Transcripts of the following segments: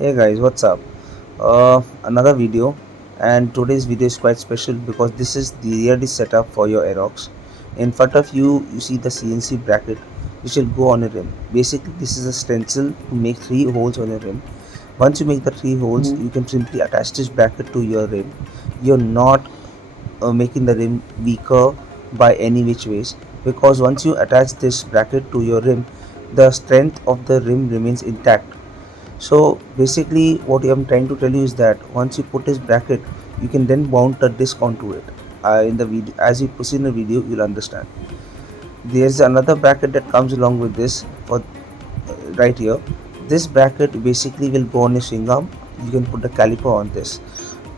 Hey guys, what's up? Another video, and today's video is quite special because this is the rear disc setup for your Aerox. In front of you, you see the CNC bracket which will go on a rim. Basically, this is a stencil to make three holes on a rim. Once you make the three holes, Mhm. you can simply attach this bracket to your rim. You're not making the rim weaker by any which ways, because once you attach this bracket to your rim, the strength of the rim remains intact. So basically what I'm trying to tell you is that once you put this bracket, you can then mount a disc onto it. In the video, as you proceed in the video, you'll understand. There's another bracket that comes along with this for right here. This bracket basically will go on a swing arm. You can put the caliper on this.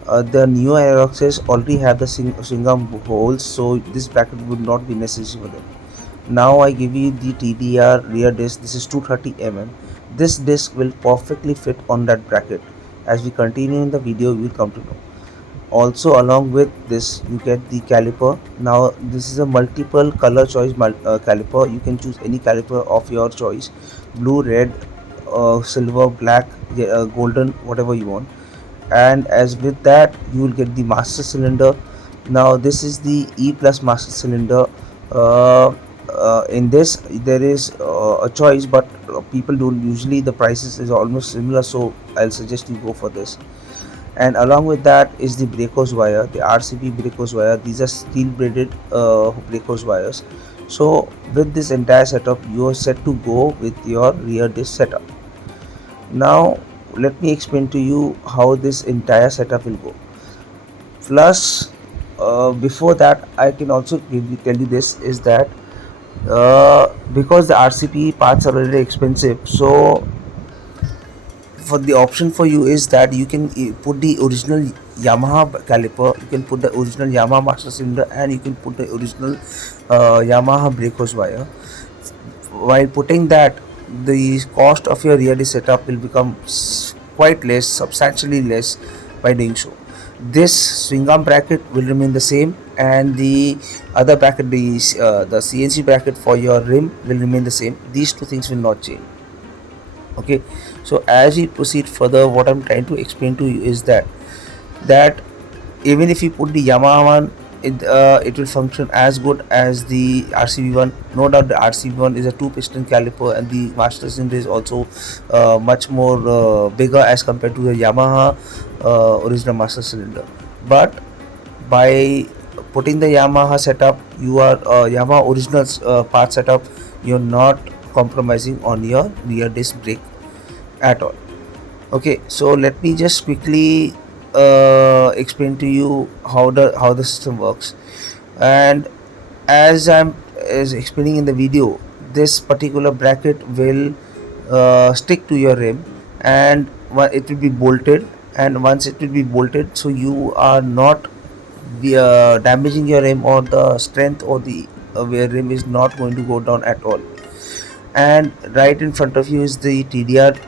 The new Aeroxes already have the swing arm holes, so this bracket would not be necessary for them. Now I give you the TDR rear disc. This is 230 mm. This disc will perfectly fit on that bracket. As we continue in the video, you will come to know. Also, along with this, you get the caliper. Now this is a multiple color choice caliper. You can choose any caliper of your choice: blue, red, silver, black, golden, whatever you want. And as with that, you will get the master cylinder. Now this is the E plus master cylinder. In this there is a choice, but people don't usually, the prices is almost similar, so I'll suggest you go for this. And along with that is the brake hose wire, the RCP brake hose wire. These are steel braided brake hose wires. So with this entire setup, you are set to go with your rear disc setup. Now let me explain to you how this entire setup will go. Plus, before that, I can also tell you this is that because the RCP parts are really expensive, so for the option for you is that you can put the original Yamaha caliper, you can put the original Yamaha master cylinder, and you can put the original Yamaha brake hose wire. While putting that, the cost of your rear disc setup will become quite less, substantially less, by doing so. This swing arm bracket will remain the same, and the other bracket, the CNC bracket for your rim, will remain the same. These two things will not change. Okay, so as we proceed further, what I'm trying to explain to you is that even if you put the Yamaha one, it will function as good as the RCB one. No doubt the RCB one is a two piston caliper, and the master cylinder is also much more bigger as compared to the Yamaha original master cylinder. But by putting the Yamaha setup, you are Yamaha original part setup, you're not compromising on your rear disc brake at all. Okay, so let me just quickly explain to you how the system works. And as I'm as explaining in the video, this particular bracket will stick to your rim, and it will be bolted. And once it will be bolted, so you are not damaging your rim, or the strength or the where rim is not going to go down at all. And right in front of you is the TDR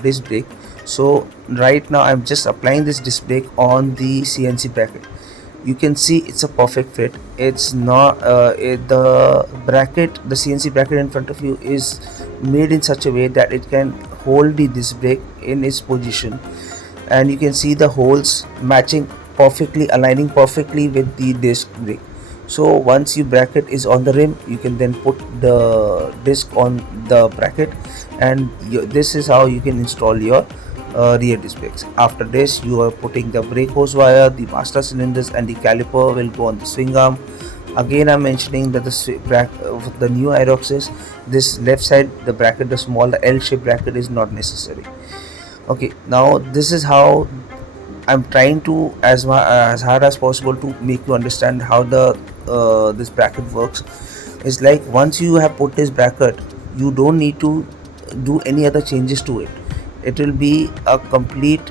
disc brake. So right now I'm just applying this disc brake on the CNC bracket. You can see it's a perfect fit. It's not the bracket, the CNC bracket in front of you is made in such a way that it can hold the disc brake in its position, and you can see the holes matching perfectly, aligning perfectly with the disc brake. So once your bracket is on the rim, you can then put the disc on the bracket, and this is how you can install your rear disc brakes. After this, you are putting the brake hose wire, the master cylinders, and the caliper will go on the swing arm. Again, I'm mentioning that the new Aeroxes, this left side, the bracket, the small, the L-shaped bracket is not necessary. Okay, now this is how I'm trying to, as hard as possible, to make you understand how the this bracket works. It's like once you have put this bracket, you don't need to do any other changes to it. It will be a complete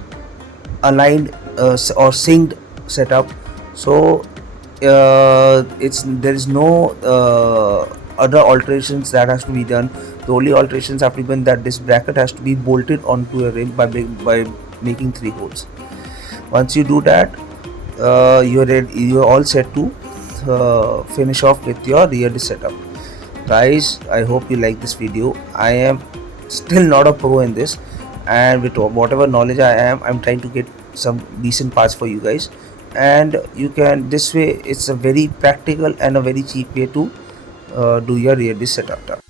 aligned or synced setup. So it's there is no other alterations that has to be done. The only alterations have to be done that this bracket has to be bolted onto a rim by making three holes. Once you do that, you're ready, you're all set to finish off with your rear disc setup. Guys, I hope you like this video. I am still not a pro in this, and with whatever knowledge I'm trying to get some decent parts for you guys. And you can, this way it's a very practical and a very cheap way to do your rear disc setup.